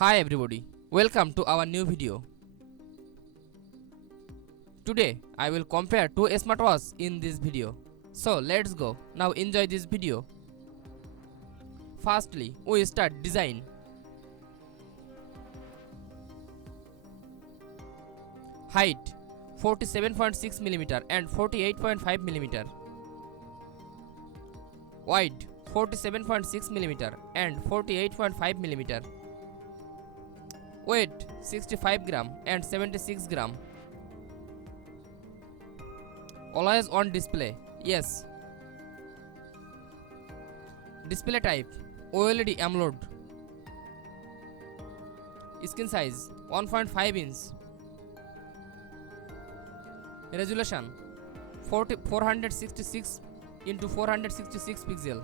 Hi everybody, welcome to our new video. Today I will compare two smartwatches in this video. So let's go. Now enjoy this video. Firstly, we start design. Height 47.6 mm and 48.5 mm. Wide 47.6 mm and 48.5 mm. Weight 65 gram and 76 gram. Always on display. Yes. Display type OLED AMOLED. Screen size 1.5 inch. Resolution 466 into 466 pixel.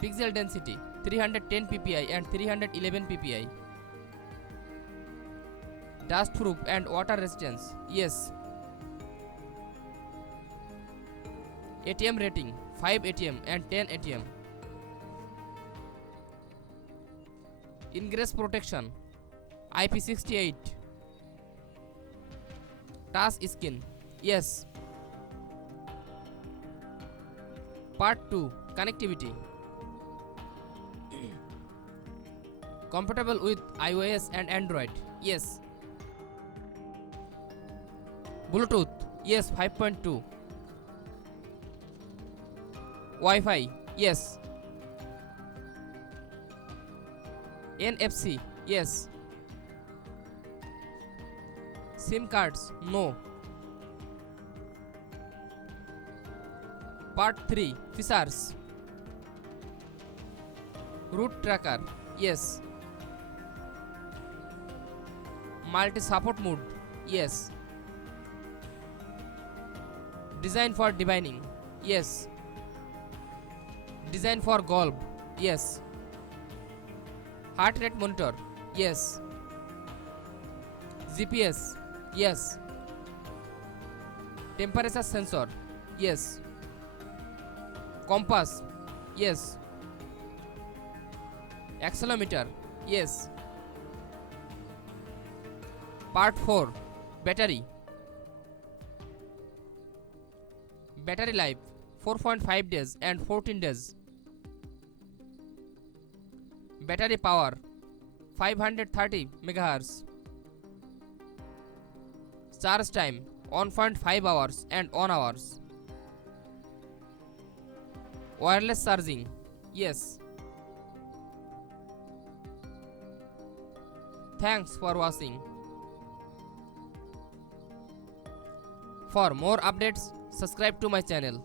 Pixel density 310 ppi and 311 ppi. Dust proof and water resistance. Yes. ATM rating 5 ATM and 10 ATM. Ingress protection IP68. Touch screen. Yes. Part 2 Connectivity. Compatible with iOS and Android. Yes. Bluetooth. Yes, 5.2. Wi-Fi. Yes. NFC. Yes. SIM cards. No. Part 3 Features. Route tracker. Yes. Multi support mode. Yes. Design for divining. Yes. Design for golf. Yes. Heart rate monitor. Yes. GPS. Yes. Temperature sensor. Yes. Compass. Yes. Accelerometer. Yes. Part 4 Battery. Battery life 4.5 days and 14 days. Battery power 530 MHz. Charge time 1.5 hours and 1 hours. Wireless charging. Yes. Thanks for watching. For more updates, subscribe to my channel.